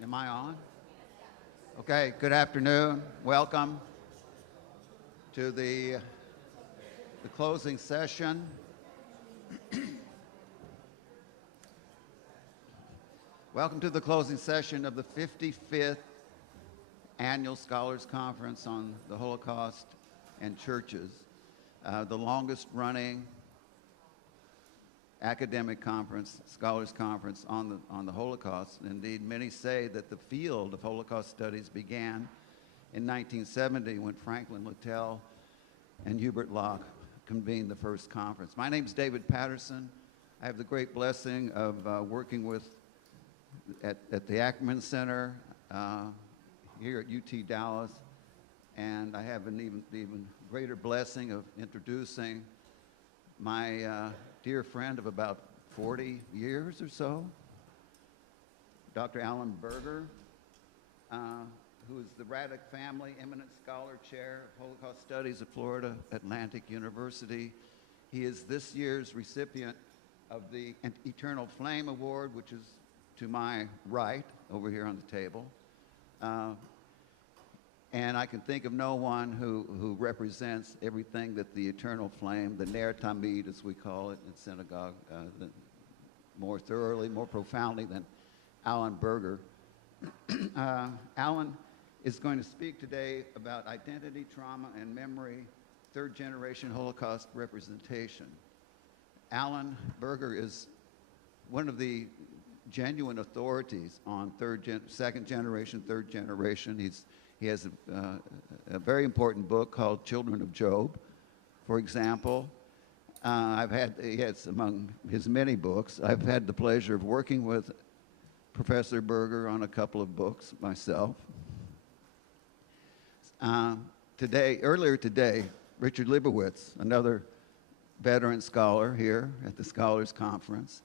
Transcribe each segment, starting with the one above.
Am I on? Okay, good afternoon. Welcome to the closing session. Welcome to the closing session of the 55th Annual Scholars Conference on the Holocaust and Churches, the longest running academic conference, scholars conference on the Holocaust. Indeed, many say that the field of Holocaust studies began in 1970 when Franklin Littell and Hubert Locke convened the first conference. My name is David Patterson. I have the great blessing of working at the Ackerman Center here at UT Dallas, and I have an even greater blessing of introducing my dear friend of about 40 years or so, Dr. Alan Berger, who is the Raddick Family Eminent Scholar Chair of Holocaust Studies at Florida Atlantic University. He is this year's recipient of the Eternal Flame Award, which is to my right over here on the table. And I can think of no one who represents everything that the eternal flame, the Ner Tamid, as we call it in synagogue, more thoroughly, more profoundly than Alan Berger. Alan is going to speak today about identity, trauma, and memory, third-generation Holocaust representation. Alan Berger is one of the genuine authorities on second generation, third generation. He has a very important book called Children of Job, for example. He has among his many books, I've had the pleasure of working with Professor Berger on a couple of books myself. Earlier today, Richard Leibowitz, another veteran scholar here at the Scholars Conference,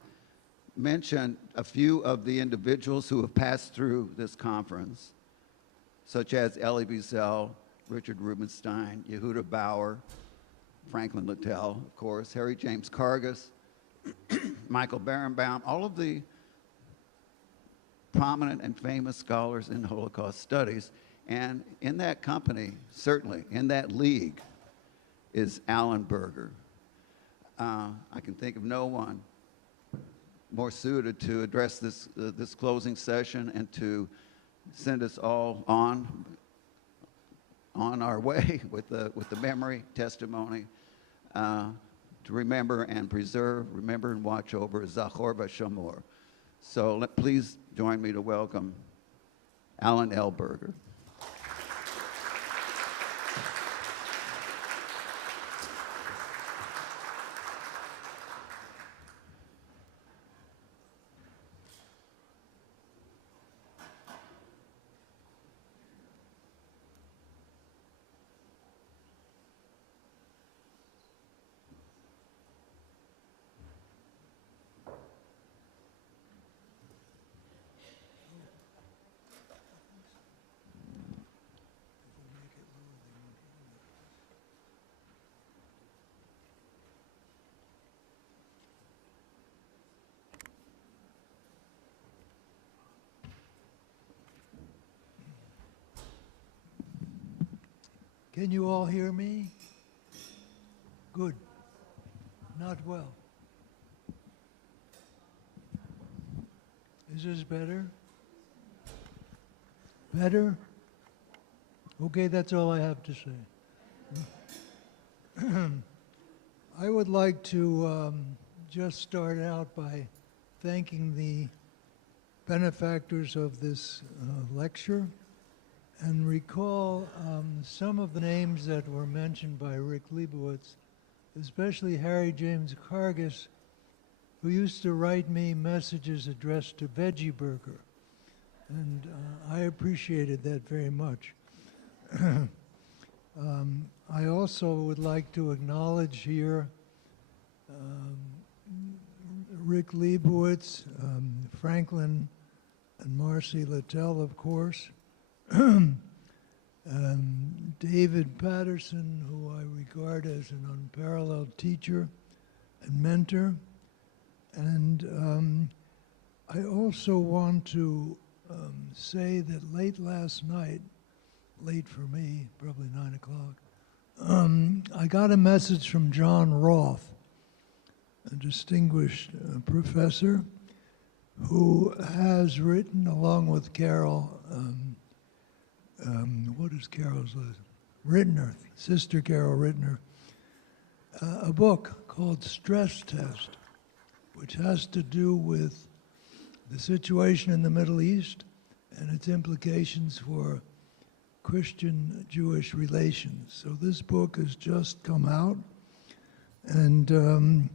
mentioned a few of the individuals who have passed through this conference, such as Elie Wiesel, Richard Rubenstein, Yehuda Bauer, Franklin Littell, of course, Harry James Kargas, Michael Berenbaum, all of the prominent and famous scholars in Holocaust studies. And in that company, certainly in that league, is Alan Berger. I can think of no one more suited to address this closing session and to send us all on our way with the memory testimony to remember and preserve, remember and watch over Zachor v'Shamor. So please join me to welcome Alan L. Berger. Can you all hear me? Good. Not well. Is this better? Better? Okay, that's all I have to say. I would like to just start out by thanking the benefactors of this lecture and recall some of the names that were mentioned by Rick Leibowitz, especially Harry James Kargas, who used to write me messages addressed to Veggie Burger. And I appreciated that very much. I also would like to acknowledge here Rick Leibowitz, Franklin and Marcy Littell, of course, David Patterson, who I regard as an unparalleled teacher and mentor. And I also want to say that late last night, late for me, probably 9 o'clock, I got a message from John Roth, a distinguished professor who has written, along with Carol, what is Carol's last? Rittner, Sister Carol Rittner, a book called Stress Test, which has to do with the situation in the Middle East and its implications for Christian-Jewish relations. So this book has just come out, and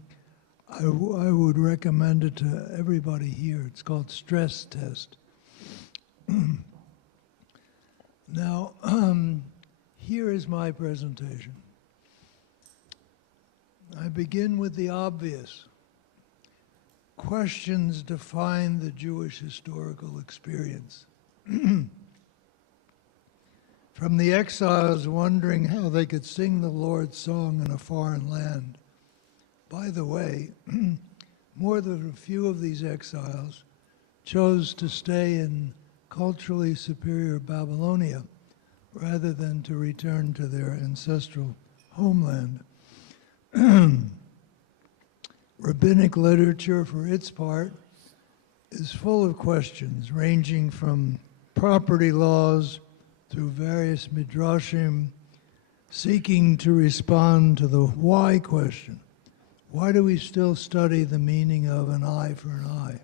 I would recommend it to everybody here. It's called Stress Test. Now, here is my presentation. I begin with the obvious. Questions define the Jewish historical experience. From the exiles wondering how they could sing the Lord's song in a foreign land. By the way, more than a few of these exiles chose to stay in culturally superior Babylonia rather than to return to their ancestral homeland. Rabbinic literature, for its part, is full of questions ranging from property laws through various midrashim, seeking to respond to the why question. Why do we still study the meaning of an eye for an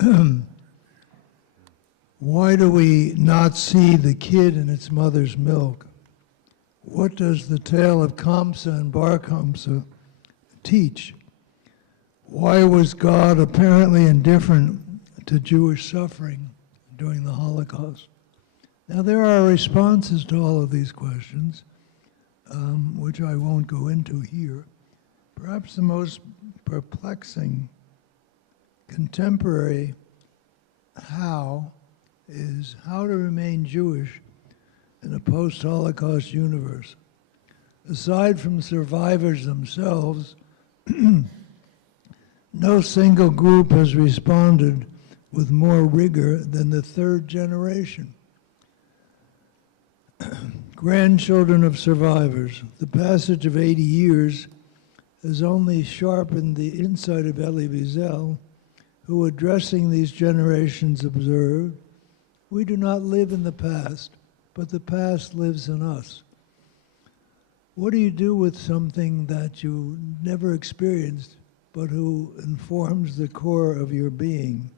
eye? Why do we not see the kid in its mother's milk? What does the tale of Kamsa and Bar Kamsa teach? Why was God apparently indifferent to Jewish suffering during the Holocaust? Now, there are responses to all of these questions, which I won't go into here. Perhaps the most perplexing contemporary how is how to remain Jewish in a post-Holocaust universe. Aside from survivors themselves, no single group has responded with more rigor than the third generation. Grandchildren of survivors. The passage of 80 years has only sharpened the insight of Elie Wiesel, who, addressing these generations, observed, "We do not live in the past, but the past lives in us." What do you do with something that you never experienced, but who informs the core of your being?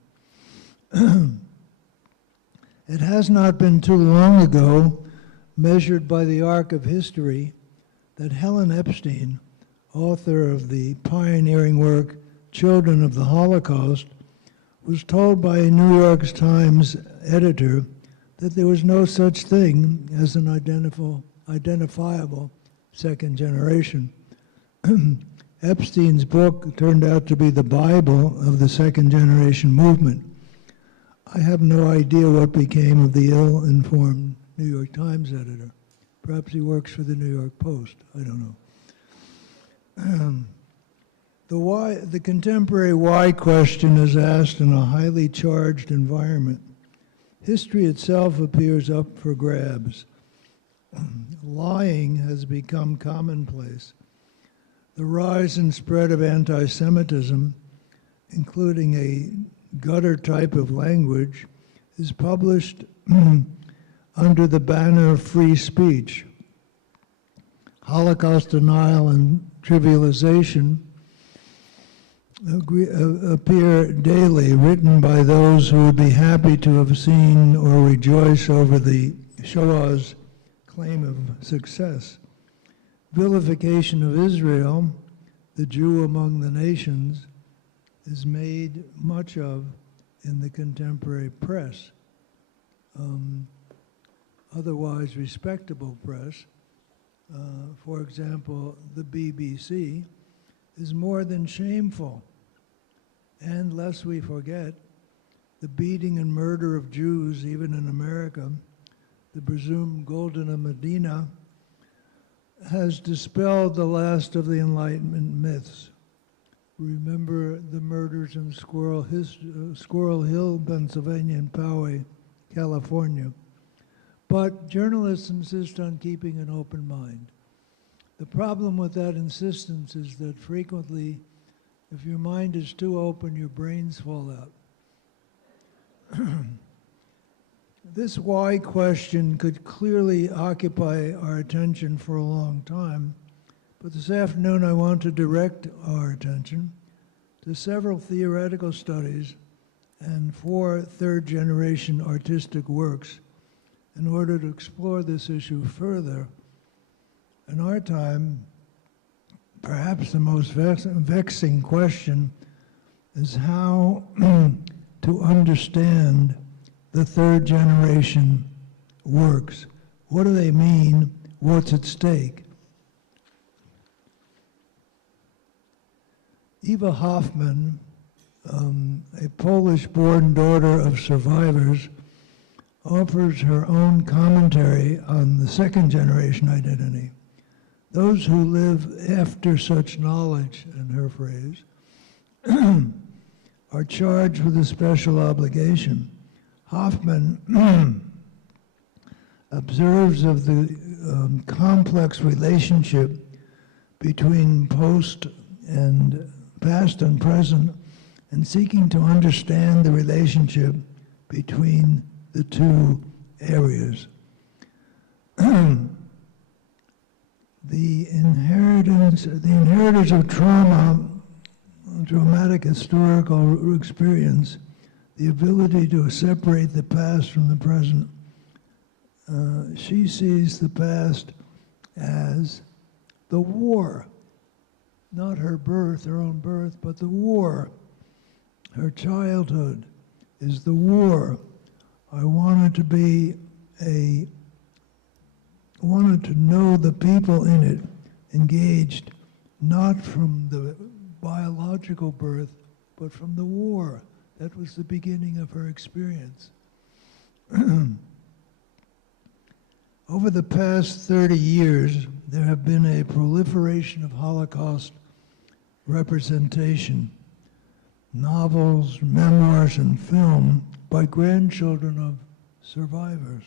It has not been too long ago, measured by the arc of history, that Helen Epstein, author of the pioneering work Children of the Holocaust, was told by a New York Times editor that there was no such thing as an identifiable second generation. Epstein's book turned out to be the Bible of the second generation movement. I have no idea what became of the ill-informed New York Times editor. Perhaps he works for the New York Post. I don't know. The contemporary why question is asked in a highly charged environment. History itself appears up for grabs. Lying has become commonplace. The rise and spread of anti-Semitism, including a gutter type of language, is published under the banner of free speech. Holocaust denial and trivialization appear daily, written by those who would be happy to have seen or rejoice over the Shoah's claim of success. Vilification of Israel, the Jew among the nations, is made much of in the contemporary press. Otherwise respectable press, for example, the BBC, is more than shameful. And lest we forget, the beating and murder of Jews, even in America, the presumed Golden Medina, has dispelled the last of the Enlightenment myths. remember the murders in Squirrel Hill, Pennsylvania, and Poway, California. But journalists insist on keeping an open mind. The problem with that insistence is that frequently, if your mind is too open, your brains fall out. This why question could clearly occupy our attention for a long time, but this afternoon I want to direct our attention to several theoretical studies and 4 third-generation artistic works in order to explore this issue further. In our time, perhaps the most vexing question is how to understand the third-generation works. What do they mean? What's at stake? Eva Hoffman, a Polish-born daughter of survivors, offers her own commentary on the second-generation identity. Those who live after such knowledge, in her phrase, are charged with a special obligation. Hoffman observes of the complex relationship between past and present, and seeking to understand the relationship between the two areas. The inheritors of trauma, traumatic historical experience, the ability to separate the past from the present. She sees the past as the war, not her birth, her own birth, but the war. Her childhood is the war. I wanted to know the people in it engaged, not from the biological birth, but from the war. That was the beginning of her experience. Over the past 30 years, there have been a proliferation of Holocaust representation, novels, memoirs, and film by grandchildren of survivors.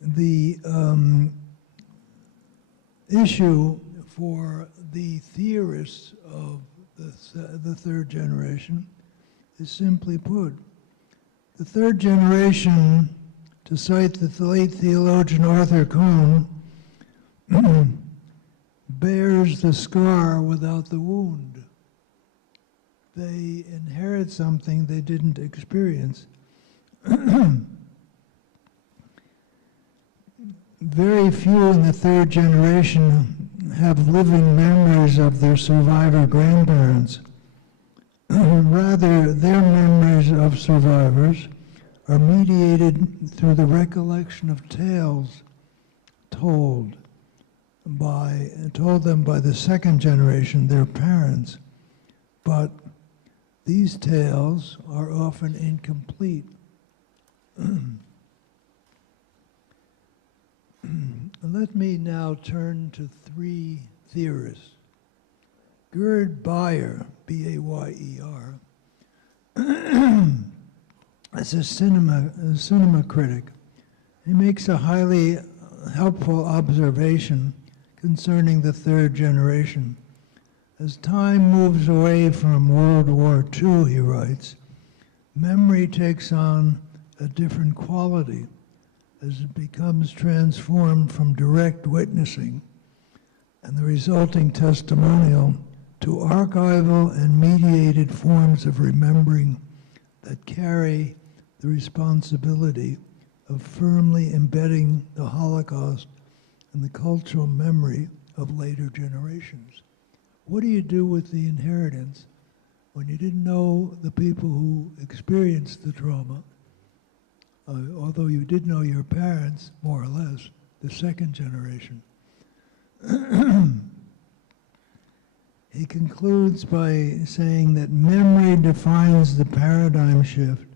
The issue for the theorists of the third generation is simply put. The third generation, to cite the late theologian Arthur Cohn, bears the scar without the wound. They inherit something they didn't experience. Very few in the third generation have living memories of their survivor grandparents. Rather, their memories of survivors are mediated through the recollection of tales told them by the second generation, their parents. But these tales are often incomplete. Let me now turn to 3 theorists. Gerd Bayer, B-A-Y-E-R, is a cinema critic. He makes a highly helpful observation concerning the third generation. As time moves away from World War II, he writes, memory takes on a different quality as it becomes transformed from direct witnessing and the resulting testimonial to archival and mediated forms of remembering that carry the responsibility of firmly embedding the Holocaust in the cultural memory of later generations. What do you do with the inheritance when you didn't know the people who experienced the trauma? Although you did know your parents, more or less, the second generation. He concludes by saying that memory defines the paradigm shift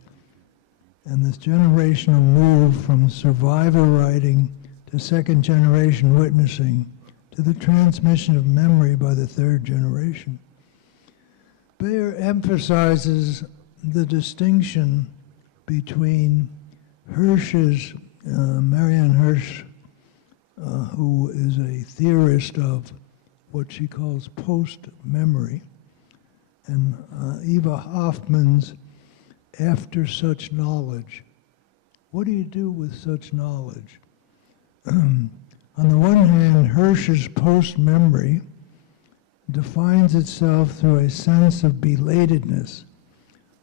and this generational move from survivor writing to second generation witnessing to the transmission of memory by the third generation. Bayer emphasizes the distinction between Marianne Hirsch, who is a theorist of what she calls post-memory, and Eva Hoffman's after such knowledge. What do you do with such knowledge? On the one hand, Hirsch's post-memory defines itself through a sense of belatedness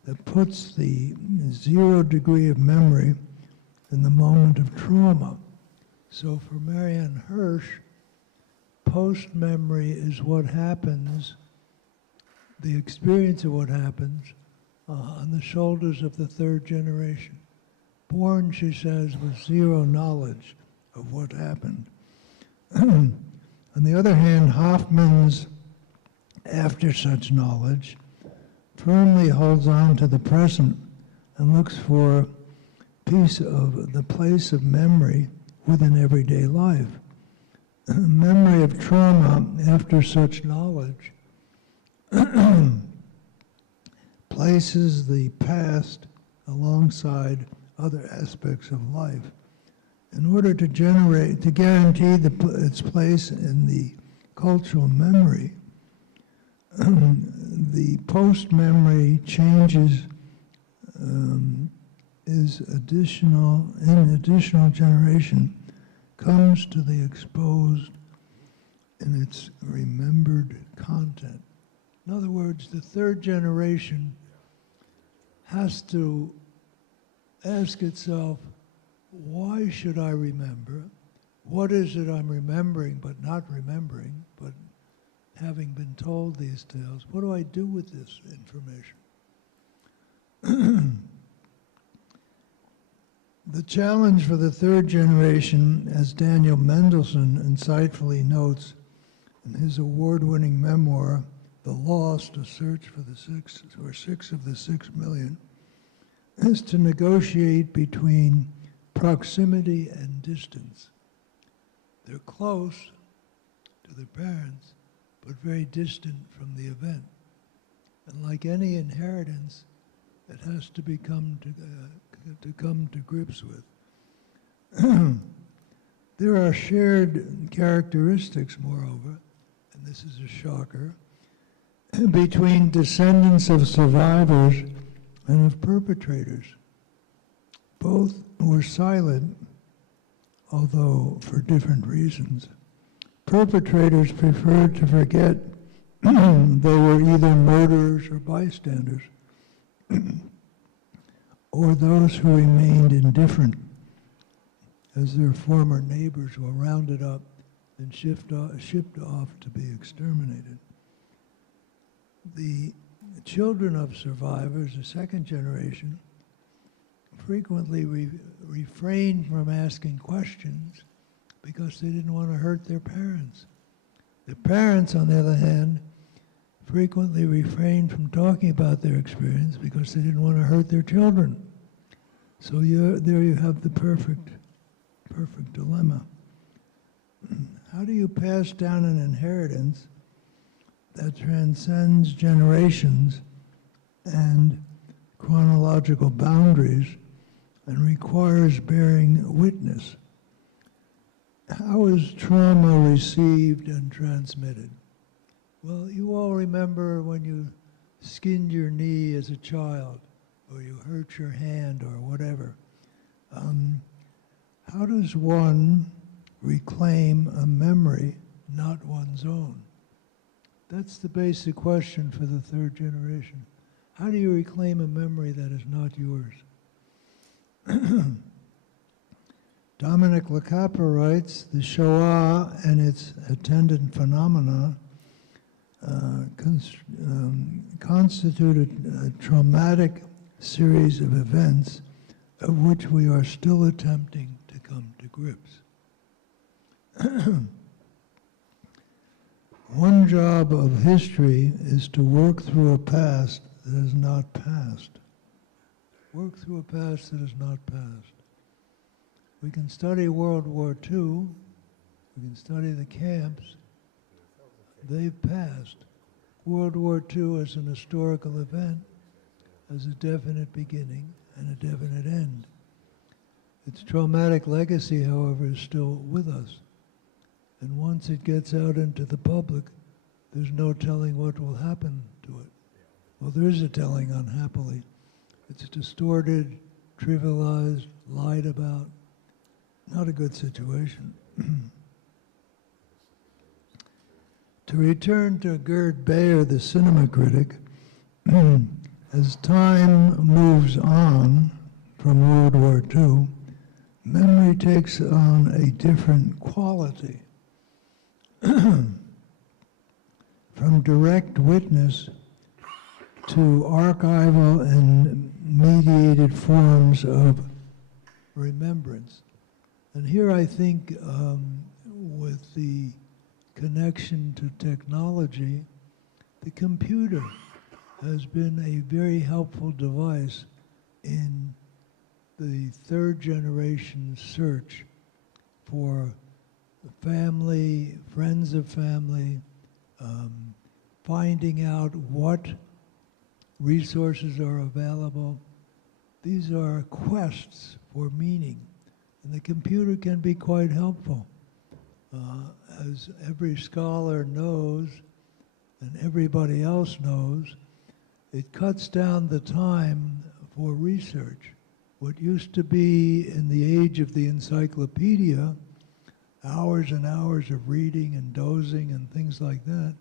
that puts the 0 degree of memory in the moment of trauma. So for Marianne Hirsch, post-memory is what happens, the experience of what happens on the shoulders of the third generation. Born, she says, with 0 knowledge of what happened. On the other hand, Hoffman's after such knowledge firmly holds on to the present and looks for piece of the place of memory within everyday life. Memory of trauma after such knowledge places the past alongside other aspects of life in order to guarantee its place in the cultural memory. The post-memory changes additional generation comes to the exposed in its remembered content. In other words, the third generation has to ask itself, why should I remember? What is it I'm remembering but not remembering, but having been told these tales, what do I do with this information? The challenge for the third generation, as Daniel Mendelsohn insightfully notes in his award-winning memoir, The Lost, A Search for the Six of the 6 Million, is to negotiate between proximity and distance. They're close to their parents, but very distant from the event. And like any inheritance, it has to come to grips with. There are shared characteristics, moreover, and this is a shocker, between descendants of survivors and of perpetrators. Both were silent, although for different reasons. Perpetrators preferred to forget they were either murderers or bystanders, or those who remained indifferent as their former neighbors were rounded up and shipped off to be exterminated. The children of survivors, the second generation, frequently refrained from asking questions because they didn't want to hurt their parents. The parents, on the other hand, frequently refrained from talking about their experience because they didn't want to hurt their children. So there you have the perfect dilemma. How do you pass down an inheritance that transcends generations and chronological boundaries and requires bearing witness? How is trauma received and transmitted? Well, you all remember when you skinned your knee as a child, or you hurt your hand, or whatever. How does one reclaim a memory not one's own? That's the basic question for the third generation. How do you reclaim a memory that is not yours? Dominic Lacapa writes, the Shoah and its attendant phenomena constituted a traumatic series of events of which we are still attempting to come to grips. One job of history is to work through a past that is not past. Work through a past that is not past. We can study World War II, we can study the camps, they've passed. World War II as an historical event has a definite beginning and a definite end. Its traumatic legacy, however, is still with us. And once it gets out into the public, there's no telling what will happen to it. Well, there is a telling, unhappily. It's distorted, trivialized, lied about. Not a good situation. To return to Gerd Bayer, the cinema critic, as time moves on from World War II, memory takes on a different quality. From direct witness to archival and mediated forms of remembrance. And here I think with the connection to technology, the computer has been a very helpful device in the third generation search for family, friends of family, finding out what resources are available. These are quests for meaning, and the computer can be quite helpful. As every scholar knows, and everybody else knows, it cuts down the time for research. What used to be, in the age of the encyclopedia, hours and hours of reading and dozing and things like that,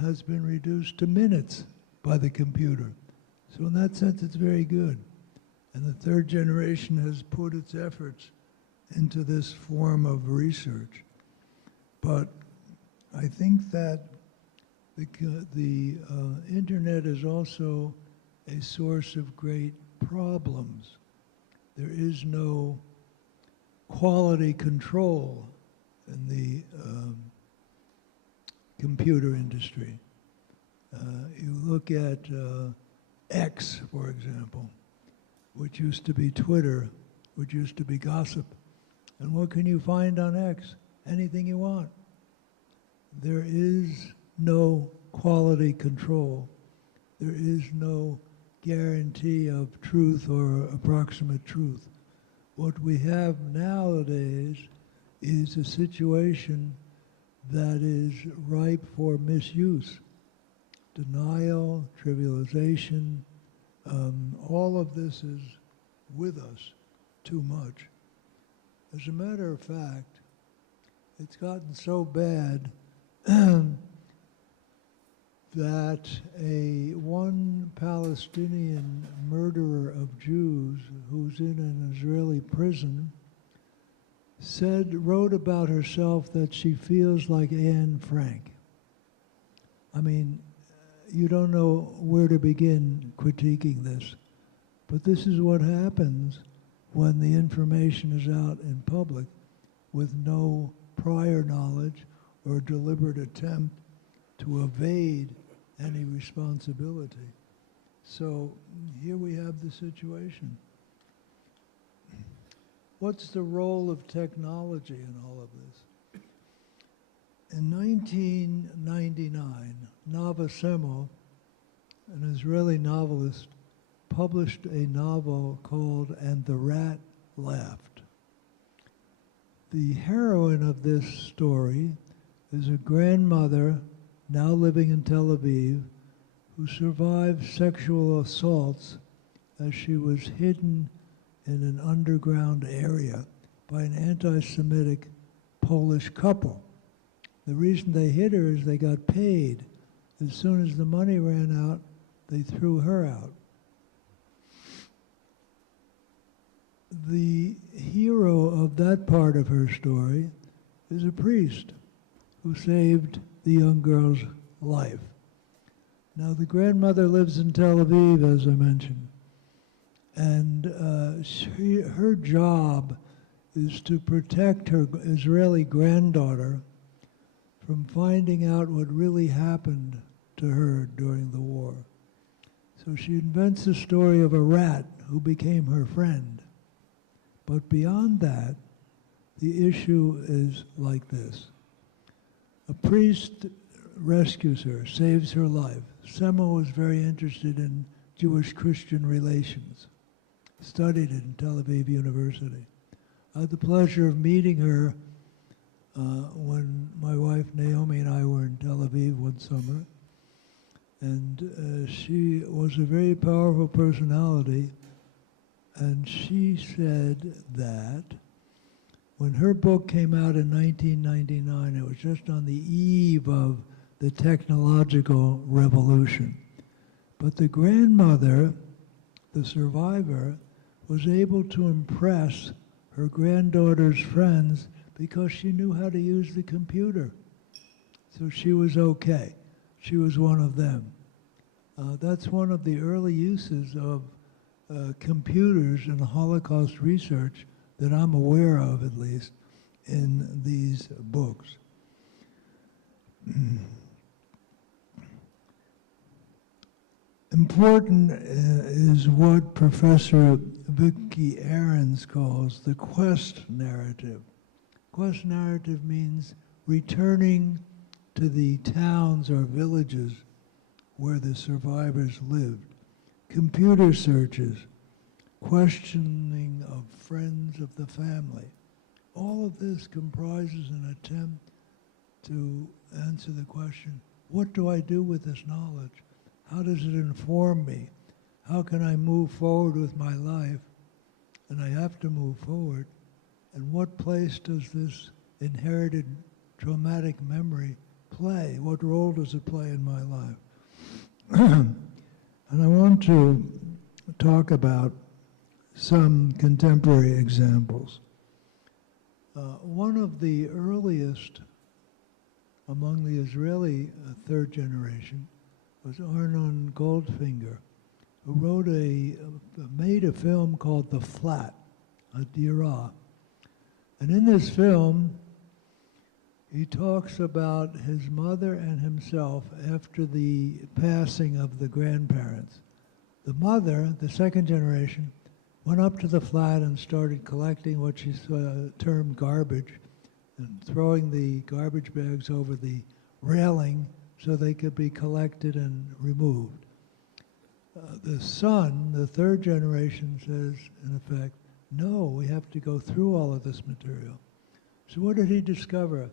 has been reduced to minutes by the computer. So in that sense, it's very good. And the third generation has put its efforts into this form of research. But I think that the internet is also a source of great problems. There is no quality control in the computer industry. You look at X, for example, which used to be Twitter, which used to be gossip. And what can you find on X? Anything you want. There is no quality control. There is no guarantee of truth or approximate truth. What we have nowadays is a situation that is ripe for misuse. Denial, trivialization, all of this is with us too much. As a matter of fact, it's gotten so bad that one Palestinian murderer of Jews who's in an Israeli prison wrote about herself that she feels like Anne Frank. I mean, you don't know where to begin critiquing this, but this is what happens when the information is out in public with no prior knowledge or deliberate attempt to evade any responsibility. So here we have the situation. What's the role of technology in all of this? In 1999, Nava Semo, an Israeli novelist, published a novel called And the Rat Laughed. The heroine of this story is a grandmother now living in Tel Aviv who survived sexual assaults as she was hidden in an underground area by an anti-Semitic Polish couple. The reason they hid her is they got paid. As soon as the money ran out, they threw her out. The hero of that part of her story is a priest who saved the young girl's life. Now, the grandmother lives in Tel Aviv, as I mentioned, and her job is to protect her Israeli granddaughter from finding out what really happened to her during the war. So she invents the story of a rat who became her friend. But beyond that, the issue is like this. A priest rescues her, saves her life. Sema was very interested in Jewish-Christian relations, studied it in Tel Aviv University. I had the pleasure of meeting her when my wife Naomi and I were in Tel Aviv one summer. And she was a very powerful personality. And she said that when her book came out in 1999, it was just on the eve of the technological revolution. But the grandmother, the survivor, was able to impress her granddaughter's friends because she knew how to use the computer. So she was okay. She was one of them. That's one of the early uses of computers in Holocaust research that I'm aware of, at least, in these books. Important is what Professor Vicky Ahrens calls the quest narrative. Quest narrative means returning to the towns or villages where the survivors lived. Computer searches, questioning of friends of the family. All of this comprises an attempt to answer the question, what do I do with this knowledge? How does it inform me? How can I move forward with my life? And I have to move forward. And what place does this inherited traumatic memory play? What role does it play in my life? And I want to talk about some contemporary examples. One of the earliest among the Israeli third generation was Arnon Goldfinger, who made a film called The Flat, a Dirah. And in this film, he talks about his mother and himself after the passing of the grandparents. The mother, the second generation, went up to the flat and started collecting what she termed garbage and throwing the garbage bags over the railing so they could be collected and removed. The son, the third generation, says, in effect, no, we have to go through all of this material. So what did he discover?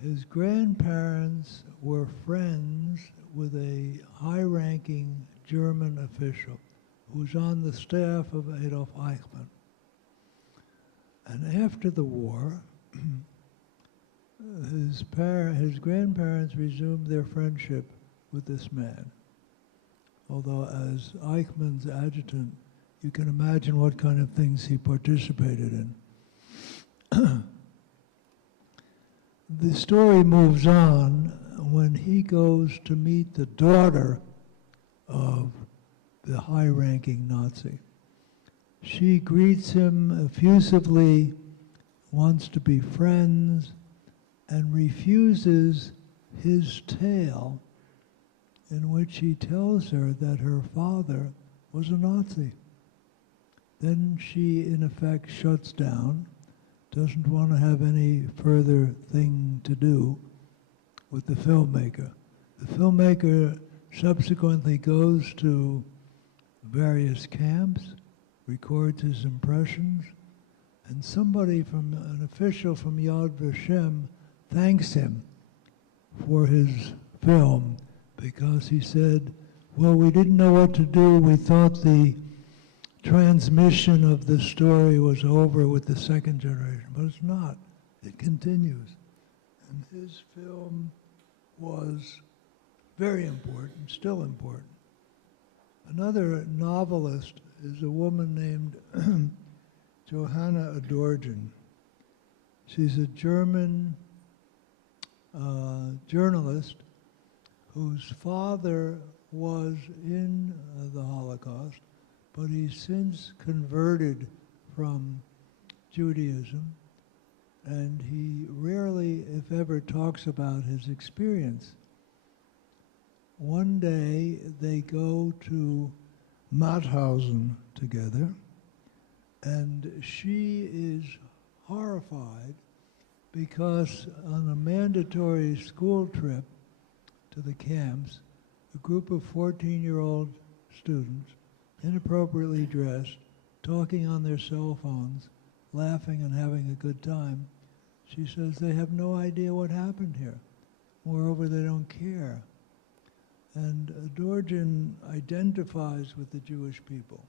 His grandparents were friends with a high-ranking German official who was on the staff of Adolf Eichmann. And after the war, his grandparents resumed their friendship with this man. Although as Eichmann's adjutant, you can imagine what kind of things he participated in. The story moves on when he goes to meet the daughter of the high-ranking Nazi. She greets him effusively, wants to be friends, and refuses his tale in which he tells her that her father was a Nazi. Then she, in effect, shuts down, doesn't want to have any further thing to do with the filmmaker. The filmmaker subsequently goes to various camps, records his impressions, and an official from Yad Vashem thanks him for his film because he said, well, we didn't know what to do. We thought the transmission of the story was over with the second generation, but it's not. It continues. And his film was very important, still important. Another novelist is a woman named Johanna Adorjan. She's a German journalist whose father was in the Holocaust, but he's since converted from Judaism, and he rarely, if ever, talks about his experience. One day they go to Mauthausen together, and she is horrified because on a mandatory school trip to the camps, a group of 14-year-old students, inappropriately dressed, talking on their cell phones, laughing and having a good time, she says they have no idea what happened here. Moreover, they don't care. And Dorjin identifies with the Jewish people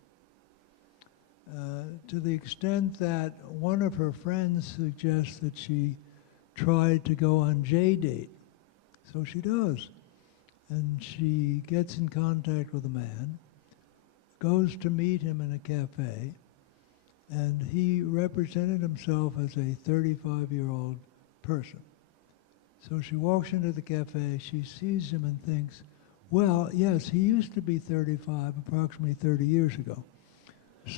to the extent that one of her friends suggests that she tried to go on J-date. So she does. And she gets in contact with a man, goes to meet him in a cafe, and he represented himself as a 35-year-old person. So she walks into the cafe, she sees him and thinks, well, yes, he used to be 35 approximately 30 years ago.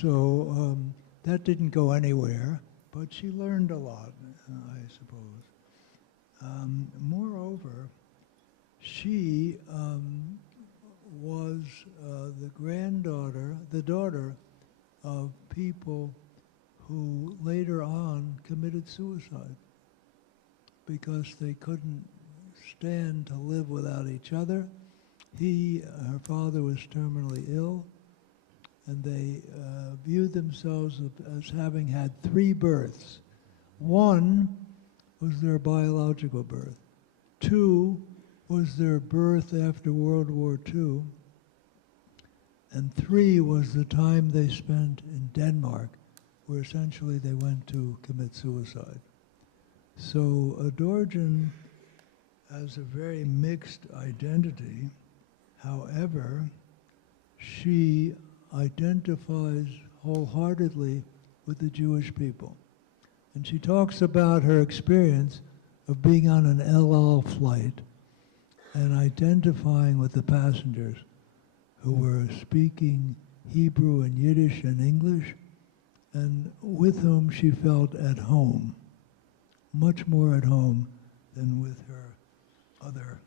So that didn't go anywhere, but she learned a lot, I suppose. Moreover, she was the daughter of people who later on committed suicide because they couldn't stand to live without each other. Her father was terminally ill, and they viewed themselves as having had 3 births. 1 was their biological birth. 2 was their birth after World War II. And 3 was the time they spent in Denmark, where essentially they went to commit suicide. So Dorjin has a very mixed identity. However, she identifies wholeheartedly with the Jewish people. And she talks about her experience of being on an El Al flight and identifying with the passengers who were speaking Hebrew and Yiddish and English, and with whom she felt at home, much more at home than with her other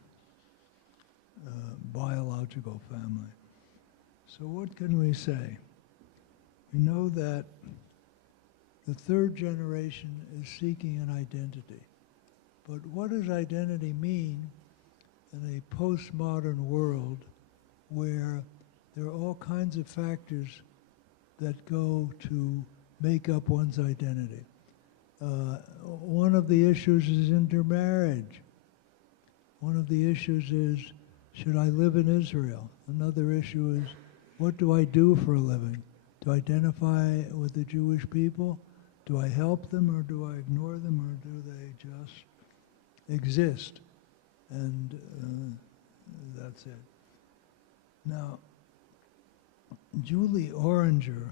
biological family. So what can we say? We know that the 3rd generation is seeking an identity. But what does identity mean in a postmodern world where there are all kinds of factors that go to make up one's identity? One of the issues is intermarriage. One of the issues is, should I live in Israel? Another issue is, what do I do for a living? Do I identify with the Jewish people? Do I help them, or do I ignore them, or do they just exist? And that's it. Now, Julie Oranger,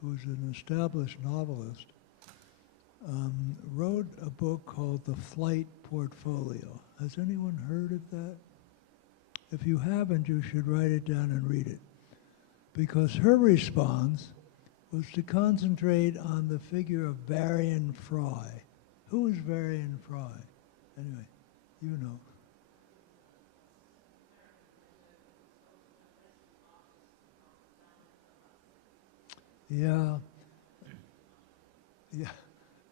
who's an established novelist, wrote a book called The Flight Portfolio. Has anyone heard of that? If you haven't, you should write it down and read it. Because her response was to concentrate on the figure of Varian Fry. Who is Varian Fry? Anyway, you know. Yeah. Yeah.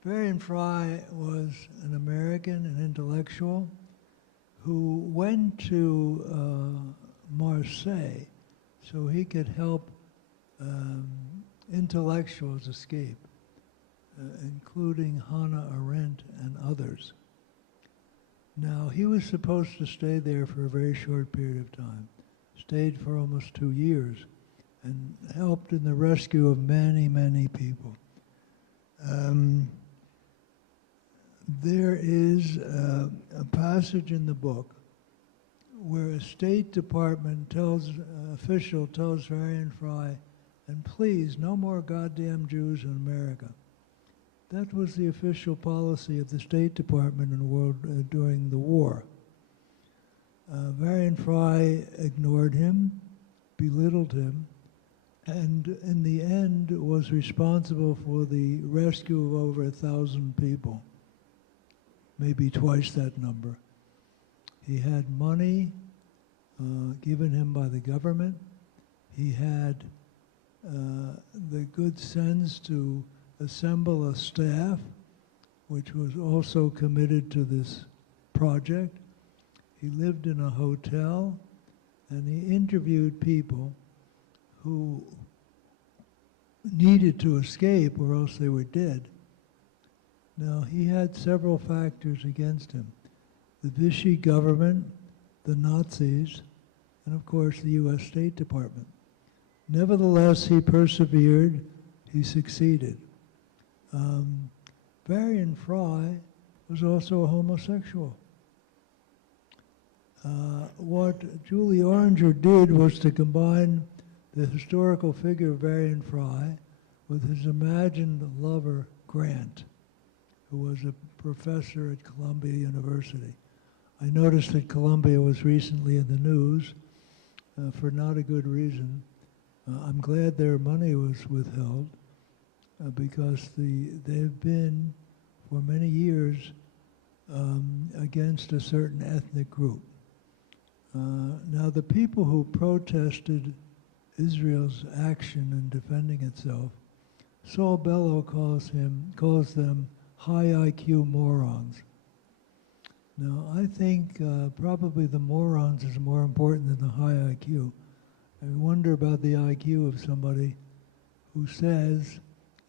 Varian Fry was an American, an intellectual, who went to Marseille so he could help intellectuals escape, including Hannah Arendt and others. Now, he was supposed to stay there for a very short period of time, stayed for almost 2 years, and helped in the rescue of many, many people. There is a passage in the book where a State Department official tells Varian Fry, and please, no more goddamn Jews in America. That was the official policy of the State Department during the war. Varian Fry ignored him, belittled him, and in the end was responsible for the rescue of over 1,000 people, maybe twice that number. He had money given him by the government. He had the good sense to assemble a staff which was also committed to this project. He lived in a hotel, and he interviewed people who needed to escape or else they were dead. Now, he had several factors against him. The Vichy government, the Nazis, and of course the US State Department. Nevertheless, he persevered, he succeeded. Varian Fry was also a homosexual. What Julie Oranger did was to combine the historical figure of Varian Fry with his imagined lover, Grant, who was a professor at Columbia University. I noticed that Columbia was recently in the news for not a good reason. I'm glad their money was withheld because they've been for many years against a certain ethnic group. Now, the people who protested Israel's action in defending itself, Saul Bellow calls them high IQ morons. Now, I think probably the morons is more important than the high IQ. I wonder about the IQ of somebody who says,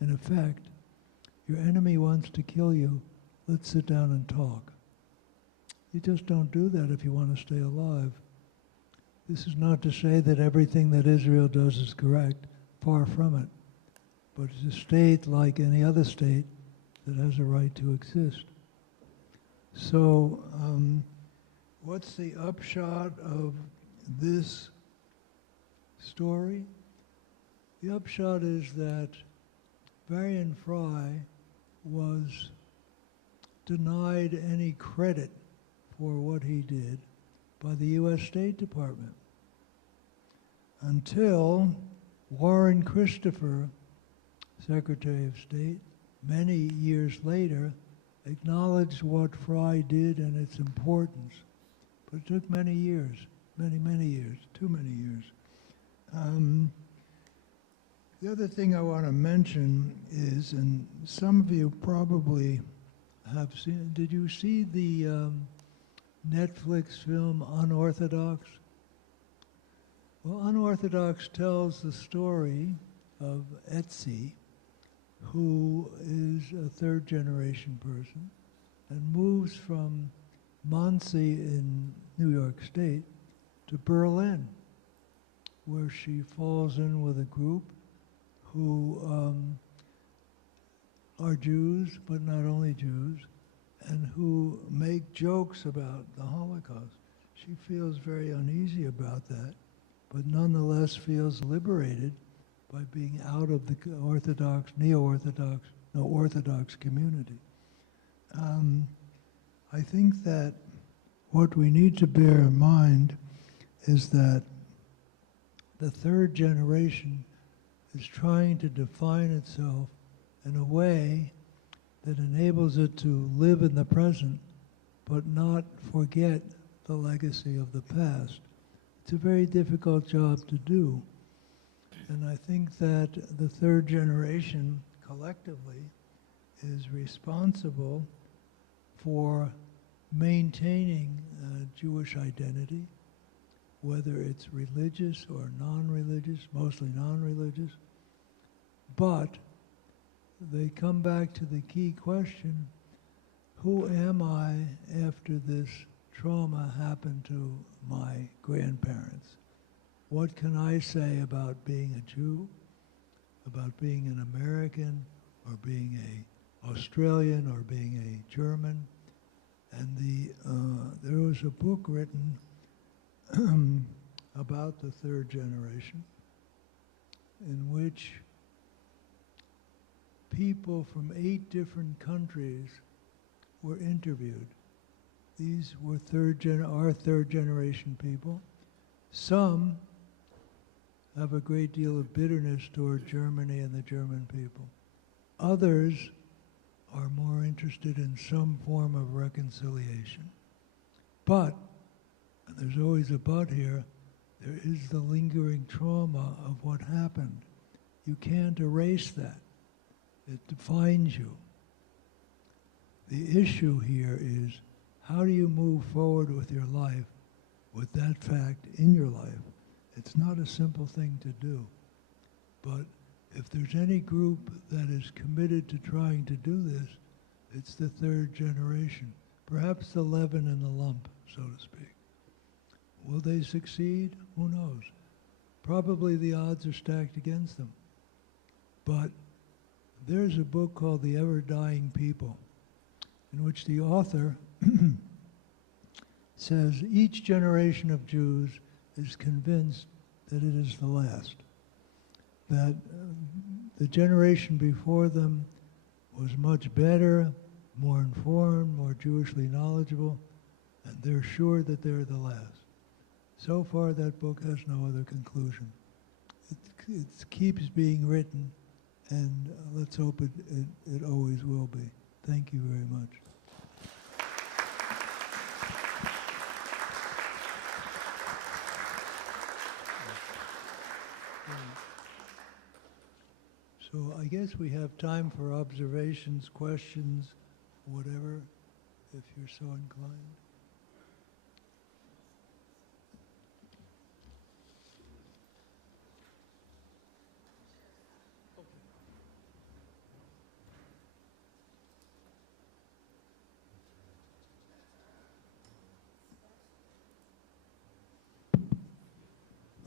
in effect, your enemy wants to kill you, let's sit down and talk. You just don't do that if you want to stay alive. This is not to say that everything that Israel does is correct, far from it. But it's a state like any other state that has a right to exist. So, what's the upshot of this story? The upshot is that Varian Fry was denied any credit for what he did by the US State Department until Warren Christopher, Secretary of State, many years later, acknowledged what Fry did and its importance. But it took many years, many years, too many years. The other thing I want to mention is, and some of you probably have seen, did you see the Netflix film Unorthodox? Well, Unorthodox tells the story of Etsy, who is a third-generation person and moves from Monsey in New York State to Berlin, where she falls in with a group who are Jews, but not only Jews, and who make jokes about the Holocaust. She feels very uneasy about that, but nonetheless feels liberated by being out of the Orthodox, Orthodox community. I think that what we need to bear in mind is that the third generation is trying to define itself in a way that enables it to live in the present, but not forget the legacy of the past. It's a very difficult job to do. And I think that the third generation collectively is responsible for maintaining Jewish identity, whether it's religious or non-religious, mostly non-religious. But they come back to the key question, who am I after this trauma happened to my grandparents? What can I say about being a Jew, about being an American, or being an Australian, or being a German? And there was a book written about the third generation in which people from 8 different countries were interviewed. These were our third generation people. Some have a great deal of bitterness toward Germany and the German people. Others are more interested in some form of reconciliation. But, and there's always a but here, there is the lingering trauma of what happened. You can't erase that. It defines you. The issue here is, how do you move forward with your life with that fact in your life? It's not a simple thing to do. But if there's any group that is committed to trying to do this, it's the third generation. Perhaps the leaven in the lump, so to speak. Will they succeed? Who knows? Probably the odds are stacked against them. But there's a book called The Ever-Dying People, in which the author says each generation of Jews is convinced that it is the last, that the generation before them was much better, more informed, more Jewishly knowledgeable, and they're sure that they're the last. So far, that book has no other conclusion. It keeps being written, and let's hope it always will be. Thank you very much. So I guess we have time for observations, questions, whatever, if you're so inclined.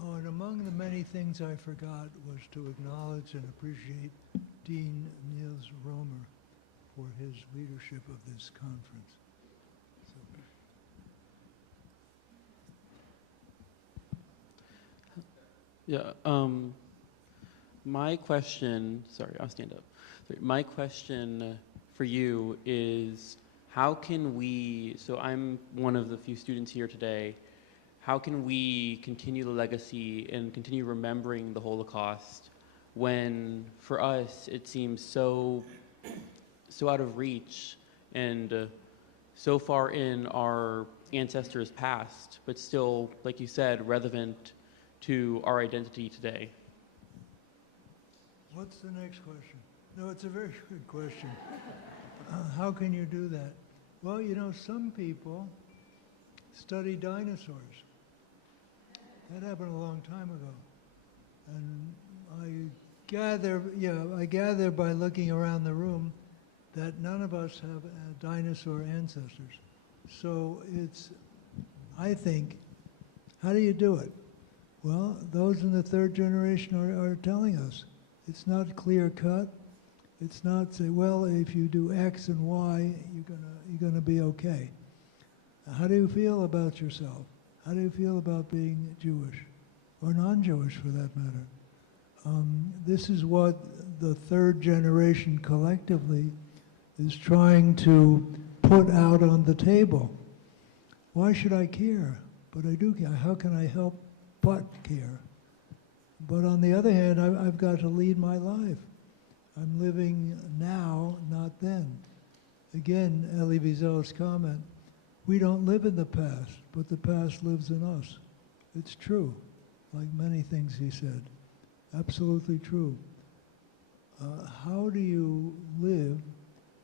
Oh, and among the many things I forgot was to acknowledge and appreciate Dean Niels Romer for his leadership of this conference. Yeah, my question, sorry, I'll stand up. My question for you is, how can we, so I'm one of the few students here today, how can we continue the legacy and continue remembering the Holocaust when, for us, it seems so out of reach and so far in our ancestors' past, but still, like you said, relevant to our identity today? What's the next question? No, it's a very good question. How can you do that? Well, you know, some people study dinosaurs. That happened a long time ago. And I gather by looking around the room that none of us have dinosaur ancestors. So it's, I think, how do you do it? Well, those in the third generation are telling us. It's not clear cut. It's not say, well, if you do X and Y, you're gonna be okay. How do you feel about yourself? How do you feel about being Jewish, or non-Jewish for that matter? This is what the third generation collectively is trying to put out on the table. Why should I care? But I do care. How can I help but care? But on the other hand, I've got to lead my life. I'm living now, not then. Again, Elie Wiesel's comment, we don't live in the past, but the past lives in us. It's true, like many things he said. Absolutely true. How do you live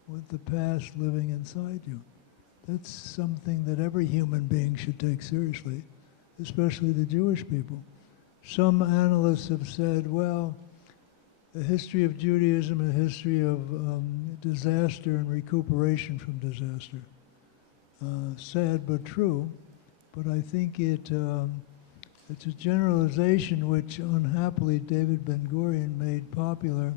with the past living inside you? That's something that every human being should take seriously, especially the Jewish people. Some analysts have said, well, the history of Judaism, a history of disaster and recuperation from disaster. Sad but true, but I think it's a generalization which unhappily David Ben-Gurion made popular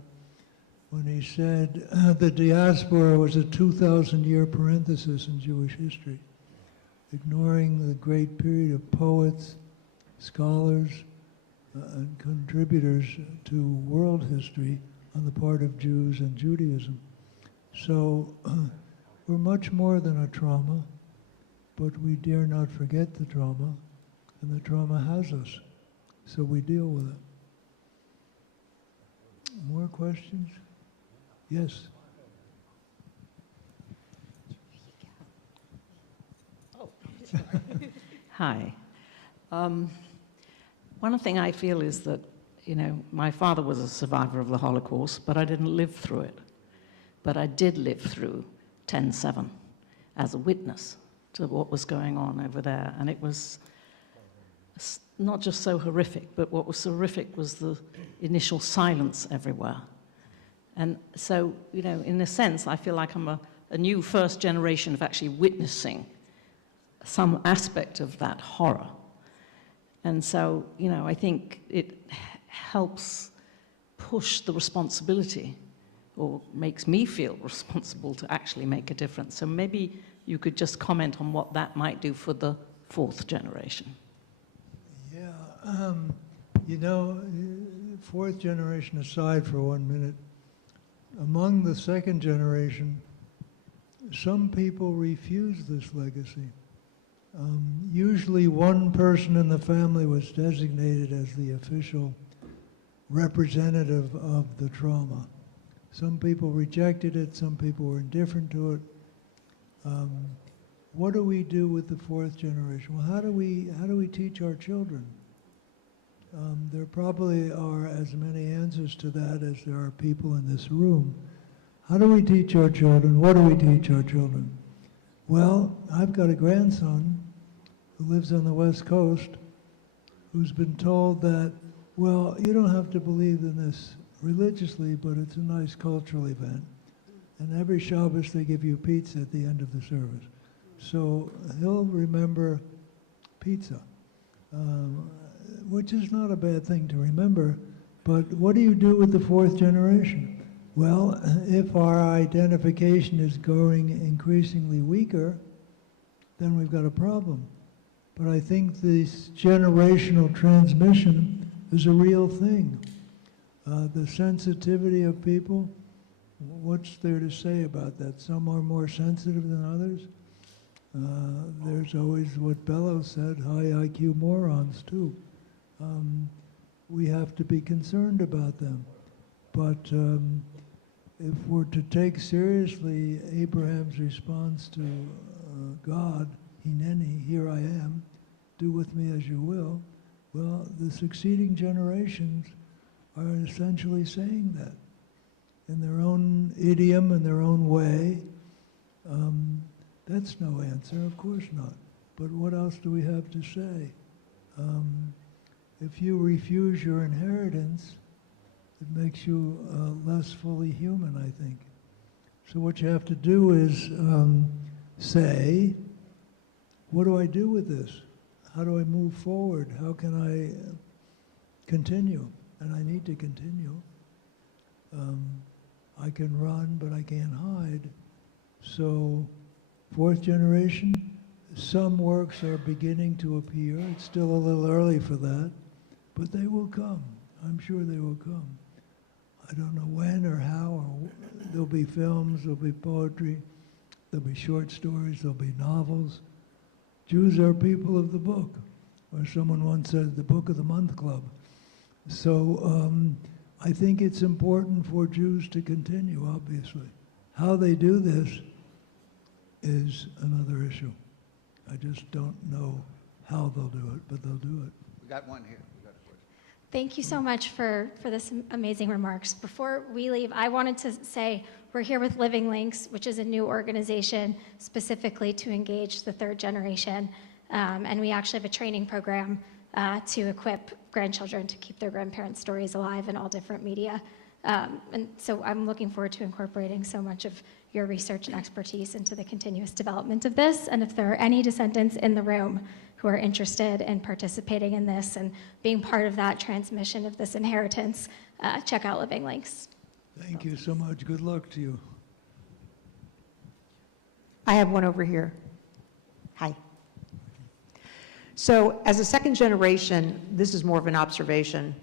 when he said the diaspora was a 2,000-year parenthesis in Jewish history, ignoring the great period of poets, scholars, and contributors to world history on the part of Jews and Judaism. So we're much more than a trauma, but we dare not forget the trauma, and the trauma has us, so we deal with it. More questions? Yes. Oh, hi. One thing I feel is that, you know, my father was a survivor of the Holocaust, but I didn't live through it. But I did live through 10/7 as a witness to what was going on over there. And it was not just so horrific, but what was so horrific was the initial silence everywhere. And so, you know, in a sense, I feel like I'm a new first generation of actually witnessing some aspect of that horror. And so, you know, I think it helps push the responsibility, or makes me feel responsible to actually make a difference. So maybe you could just comment on what that might do for the fourth generation. Yeah, you know, fourth generation aside for 1 minute, among the second generation, some people refuse this legacy. Usually one person in the family was designated as the official representative of the trauma. Some people rejected it, some people were indifferent to it. What do we do with the fourth generation? Well, how do we teach our children? There probably are as many answers to that as there are people in this room. How do we teach our children? What do we teach our children? Well, I've got a grandson who lives on the West Coast who's been told that, well, you don't have to believe in this religiously, but it's a nice cultural event. And every Shabbos they give you pizza at the end of the service. So he'll remember pizza, which is not a bad thing to remember. But what do you do with the fourth generation? Well, if our identification is growing increasingly weaker, then we've got a problem. But I think this generational transmission is a real thing. The sensitivity of people, what's there to say about that? Some are more sensitive than others. There's always what Bellows said, high IQ morons too. We have to be concerned about them. But if we're to take seriously Abraham's response to God, Hineni, here I am, do with me as you will, well, the succeeding generations are essentially saying that in their own idiom, in their own way. That's no answer, of course not. But what else do we have to say? If you refuse your inheritance, it makes you less fully human, I think. So what you have to do is say, what do I do with this? How do I move forward? How can I continue? And I need to continue. I can run, but I can't hide. So, fourth generation, some works are beginning to appear. It's still a little early for that, but they will come. I'm sure they will come. I don't know when or how, or there'll be films, there'll be poetry, there'll be short stories, there'll be novels. Jews are people of the book, or someone once said, the Book of the Month Club. So I think it's important for Jews to continue, obviously. How they do this is another issue. I just don't know how they'll do it, but they'll do it. We got one here. We got a question. Thank you so much for this amazing remarks. Before we leave, I wanted to say we're here with Living Links, which is a new organization specifically to engage the third generation. And we actually have a training program to equip grandchildren to keep their grandparents' stories alive in all different media. And so I'm looking forward to incorporating so much of your research and expertise into the continuous development of this. And if there are any descendants in the room who are interested in participating in this and being part of that transmission of this inheritance, check out Living Links. Thank you so much. Good luck to you. I have one over here. Hi. So as a second generation, this is more of an observation.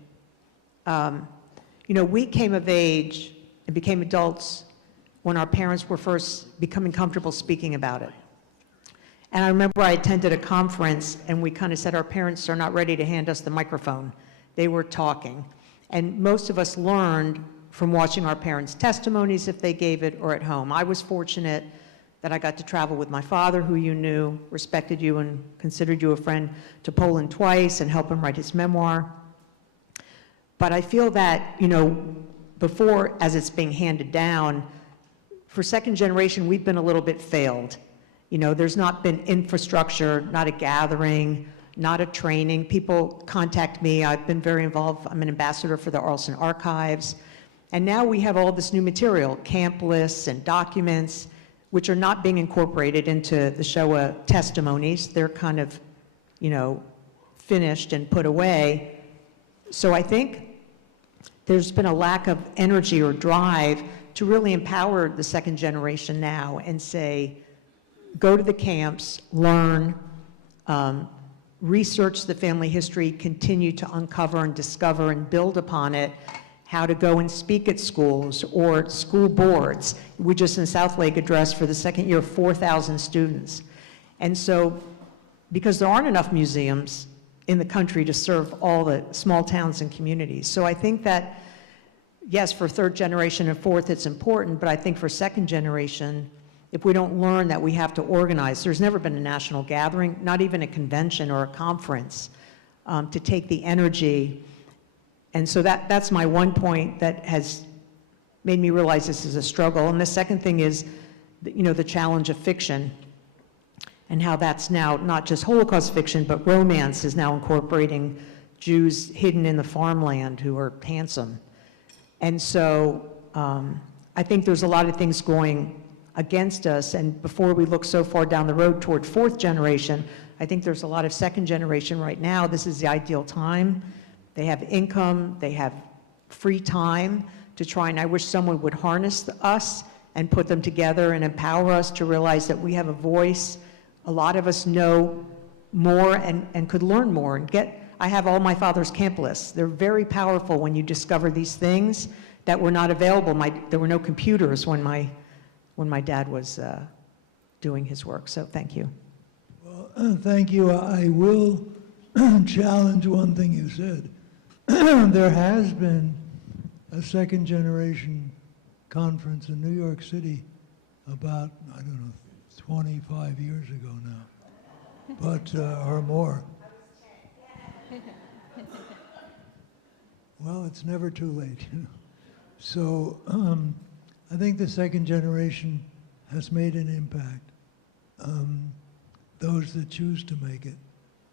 You know, we came of age and became adults when our parents were first becoming comfortable speaking about it. And I remember I attended a conference and we kind of said our parents are not ready to hand us the microphone. They were talking. And most of us learned from watching our parents' testimonies if they gave it or at home. I was fortunate that I got to travel with my father, who you knew, respected you and considered you a friend, to Poland twice and help him write his memoir. But I feel that, you know, before, as it's being handed down, for second generation, we've been a little bit failed. You know, there's not been infrastructure, not a gathering, not a training. People contact me. I've been very involved. I'm an ambassador for the Arlson Archives. And now we have all this new material, camp lists and documents, which are not being incorporated into the Shoah testimonies. They're kind of, you know, finished and put away. So I think there's been a lack of energy or drive to really empower the second generation now and say, go to the camps, learn, research the family history, continue to uncover and discover and build upon it, how to go and speak at schools or school boards. We just in South Lake addressed for the second year 4,000 students. And so, because there aren't enough museums in the country to serve all the small towns and communities. So I think that, yes, for third generation and fourth, it's important, but I think for second generation, if we don't learn that we have to organize, there's never been a national gathering, not even a convention or a conference, to take the energy. And so that's my one point that has made me realize this is a struggle. And the second thing is, you know, the challenge of fiction and how that's now not just Holocaust fiction, but romance is now incorporating Jews hidden in the farmland who are handsome. And so I think there's a lot of things going against us. And before we look so far down the road toward fourth generation, I think there's a lot of second generation right now. This is the ideal time. They have income, they have free time to try, and I wish someone would harness us and put them together and empower us to realize that we have a voice. A lot of us know more and could learn more and I have all my father's camp lists. They're very powerful when you discover these things that were not available. There were no computers when my dad was doing his work, so thank you. Well, thank you. I will challenge one thing you said. There has been a second generation conference in New York City about, I don't know, 25 years ago now, but, or more. Well, it's never too late, you know. So I think the second generation has made an impact, those that choose to make it.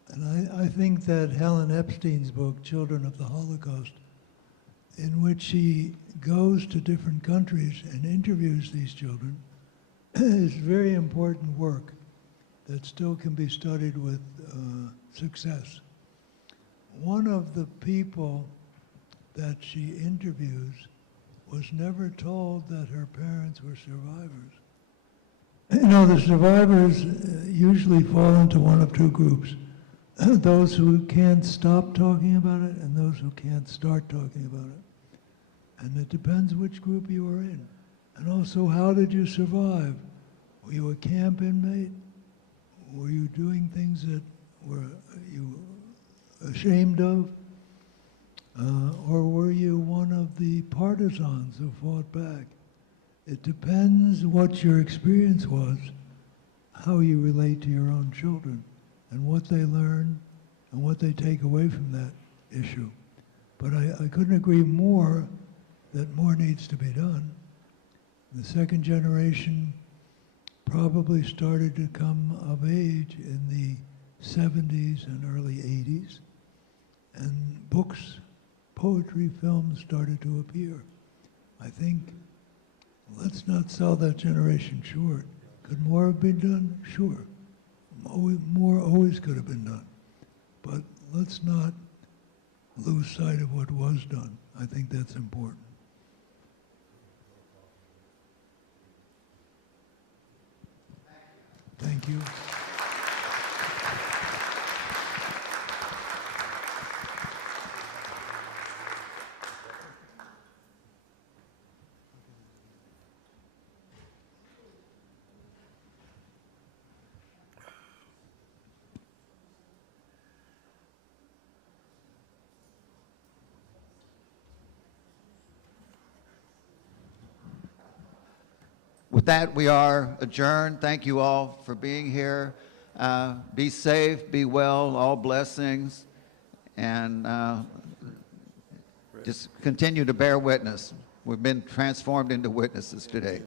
And I think that Helen Epstein's book, Children of the Holocaust, in which she goes to different countries and interviews these children, is very important work that still can be studied with success. One of the people that she interviews was never told that her parents were survivors. You know, the survivors usually fall into one of two groups. Those who can't stop talking about it and those who can't start talking about it. And it depends which group you are in. And also, how did you survive? Were you a camp inmate? Were you doing things that were you ashamed of? Or were you one of the partisans who fought back? It depends what your experience was, how you relate to your own children, and what they learn and what they take away from that issue. But I couldn't agree more that more needs to be done. The second generation probably started to come of age in the 70s and early 80s, and books, poetry, films started to appear. I think, let's not sell that generation short. Could more have been done? Sure. More always could have been done. But let's not lose sight of what was done. I think that's important. Thank you. With that, we are adjourned. Thank you all for being here. Be safe, be well, all blessings, and just continue to bear witness. We've been transformed into witnesses today.